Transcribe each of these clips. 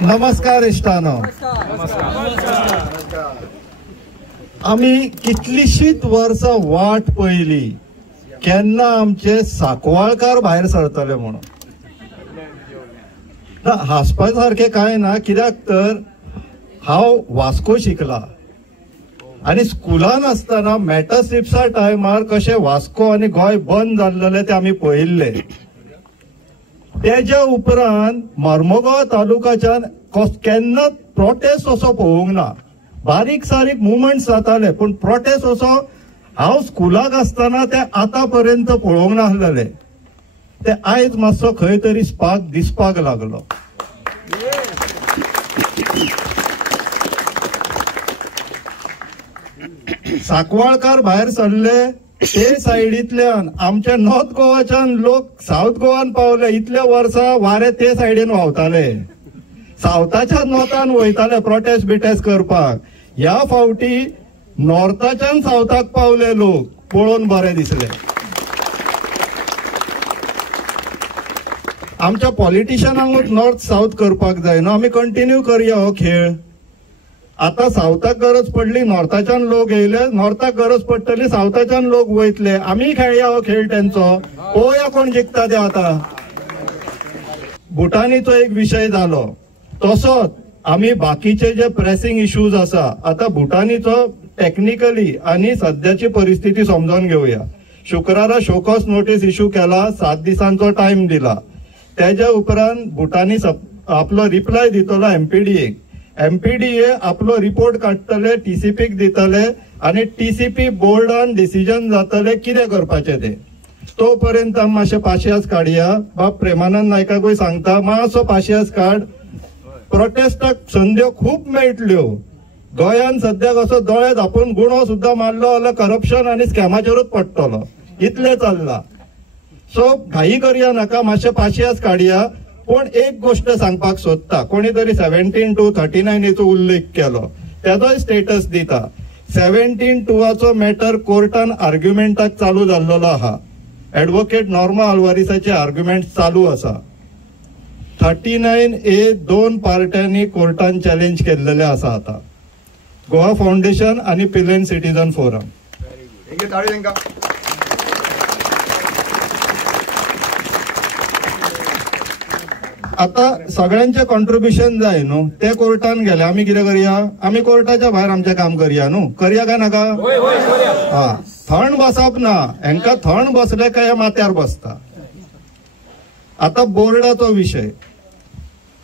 नमस्कार इष्टानो. आम्ही कितलीशीच वर्सां वाट पयली केन्ना आमचे साकवाळकार भायर सरतले म्हणून. हांसपा सारखे काय ना, कित्याक तर हांव वास्को शिकला आनी स्कुलान आसतना मॅटास्ट्रिप्सा टायमार कशे वास्को आनी गोंय बंद जाल्ले ते आमी पळयल्ले. तेज्या उपरांत मर्मुगांव तालुक्याच्यान केन्नाच प्रोटेस्ट असो पळोवंक ना. बारीक सारीक मुवमेंट्स जाताले पूण प्रोटेस्ट असो हांव स्कुलाक आसतना ते आतां पर्यंत पळोवंक नासलेले. ते आयज मातसो खंय तरी स्पार्क दिसपाक लागलो. साकवाळकार भायर सरले ते सायडींतल्यान आमच्या नॉर्थ गोवाच्यान लोक साऊथ गोवान पावले. इतल्या वर्सां वारे ते सायडीन व्हांवताले, सावथाच्या नॉर्थान वयताले प्रोटेस्ट बिटेस्ट करपाक. ह्या फावटी नॉर्थाच्यान सावथाक पावले लोक, पळोवन बरें दिसले. आमच्या पॉलिटिशियनांकूच नॉर्थ साऊथ करपाक जाय न्हू. आमी कंटिन्यू करया हो खेळ. आता सावथाक गरज पडली नॉर्थाच्यान लोक येयले, नॉर्थाक गरज पडटली सावथाच्यान लोक वयतले. आमी खेळया हो खेळ तेंचो, पळोवया कोण जिखता ते. आता भुटानीचो एक विशय जालो, तसोच आमी बाकीचे जे प्रेसिंग इश्यूज आसा. आता भुटानीचो टेक्निकली आणि सध्याची परिस्थिती समजून घेऊया. शुक्रारा शोकॉस नोटीस इश्यू केला, 7 दिसांचो टाइम दिला. त्याच्या उपरांत भुटानी आपलो रिप्लाय दितलो एमपीडीएक. एमपीडीए आपलो रिपोर्ट काडटले, टीसीपीक दितले आणि टीसीपी बोर्डान डिसिजन जातले कितें करपाचे ते. तो पर्यंत आमी मातशे पाशियास काडया. बाब प्रेमानंद नायकाकूय सांगता, मातसो पाशियास काड. प्रोटेस्टाक संद्यो खूप मेळटल्यो. गोंयान सद्याक असो दोळे धापून गुणो सुद्धा मारलो जाल्यार करप्शन आणि स्कॅमाचेरूच पडटलो. इतले चल्ला. सो घाई करया नाका, मातशे पाशियास काडया. पण एक गोष्ट सांगपाक सोदता. कोणी तरी 17/2/39 उल्लेख केलो, त्याचोय स्टेटस दिता. 17/2 मॅटर कोर्टान आर्ग्युमेंटाक चालू जाल्लो आहा. ऍडव्होकेट नॉर्मा आल्वारिसाचे आर्ग्युमेंट चालू आसा. 39A 2 पार्ट्यांनी कोर्टान चॅलेंज केल्लेले आसा. आता गोवा फाउंडेशन आणि पिलेन सिटीजन फोरम. आता सगळ्यांचे कॉन्ट्रिब्युशन जाय न्हू. ते कोर्टान गेले, आमी कितें करया? आमी कोर्टाच्या भायर आमचें काम करया न्हू. करया काय नाका? हा, थंड बसप ना. हांकां थंड बसले काय माथ्यार बसता. आता बोर्डाचो विषय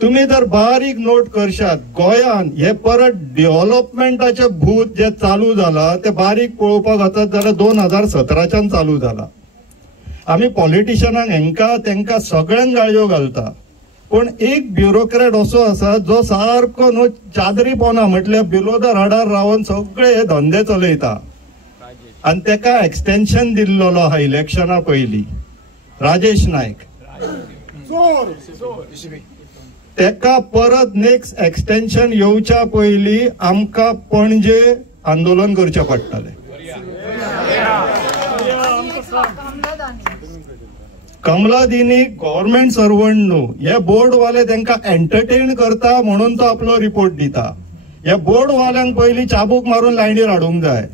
तुम्ही जर बारीक नोट करशात, गोंयान हे परत डेव्हलपमेंटाचे भूत जे चालू जाला ते बारीक पळोवपाक वचत जाल्यार 2017च्यान चालू जाला. आमी पॉलिटिशियनांक हांकां तेंकां सगळ्यांक गाळयो घालता. पण एक ब्युरोक्रेट असो आसा जो सारको न्हू चादरीपणा म्हटल्यार बिलो द रडार रावन सगळे हे धंदे चलयता. आणि तेका एक्सटेन्शन दिल्लो आहा इलेक्शना पयलीं, राजेश नायक. तेका परत नेक्स्ट एक्सटेन्शन येवच्या पयलीं आमकां पणजे आंदोलन करचें पडटलें. कमलादिनी गव्हर्नमेंट सर्वंट न्हू. हे बोर्डवाले तांकां एंटरटेन करता म्हणून तो आपलो रिपोर्ट दिता. हे बोर्डवाल्यांक पयलीं चाबूक मारून लायनीर हाडूंक जाय.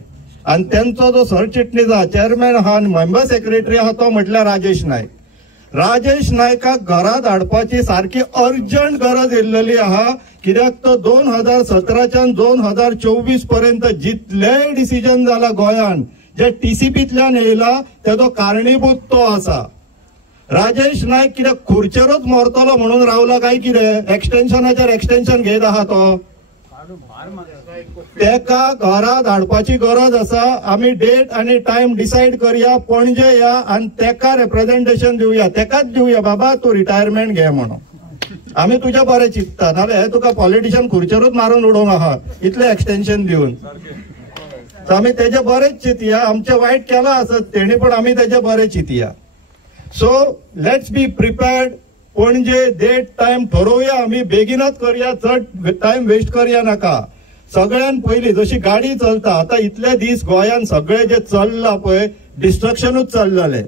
आणि त्यांचो जो सरचिटणीस आहा, चेअरमॅन आहा आनी मेंबर सेक्रेटरी आहा तो म्हटल्यार राजेश नायक. राजेश नायकाक घरात हाडपाची सारखी अर्जंट गरज येयल्ली आहा. कित्याक तो 2017च्यान 2024 पर्यंत जितलेय डिसिजन जाला गोंयान जे टीसीपीतल्यान येयला तेजो कारणीभूत तो आसा. राजेश नायक कित्याक खुर्चेरूच मरतलो म्हणून रावला काय कितें? एक्सटेन्शनाचेर एक्सटेन्शन घेत आहा तो. तेका घरात हाडपाची गरज आसा. आमी डेट आणि टाइम डिसाइड करया, पणजे या आणि तेका रिप्रेझेंटेशन दिवया. तेकाच दिवया बाबा तू रिटायरमेंट घे म्हणून. आमी तुझ्या बरें चिंतता, नाल्यार हे तुका पॉलिटिशियन खुर्चेरूच मारून उडोवंक आहा इतले एक्सटेन्शन दिवन. आमी तेजे बरेच चिंतया. आमचे वायट केला आसत तेणी, पण आमी तेजे बरें चिंतया. So let's be prepared. पणजे डेट टाइम ठरवूया. आमी बेगीनच करया, चड टाइम वेस्ट करया नाका. सगळ्यान पयलीं जशी गाडी चलता, आता इतले दीस गोंयान सगळे जे चल्ला पळय डिस्ट्रक्शनूच चल्लेले.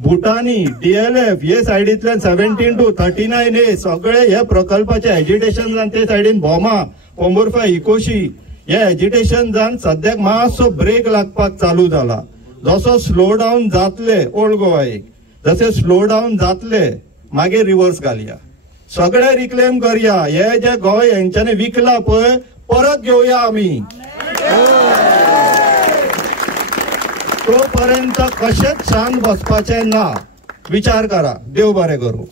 भुटानी, DLF हे सायडींतल्यान 17 to 39A सगळे हे प्रकल्पाचे एजिटेशन जावन ते सायडीन बोमा, पोंबुर्फा, इकोशी हे एजिटेशन जावन सद्याक मातसो ब्रेक लागपाक चालू जाला. जसो स्लो डावन जातले ओल्ड गोवाक, जसे स्लो डावन जातले मागीर रिव्हर्स घालया, सगळे रिक्लेम करया. हे जे गोंय हेंच्यानी विकला पळय परत घेवया आमी. तोपर्यंत कशेच शांत बसपाचे ना. विचार करा. देव बरें करूं.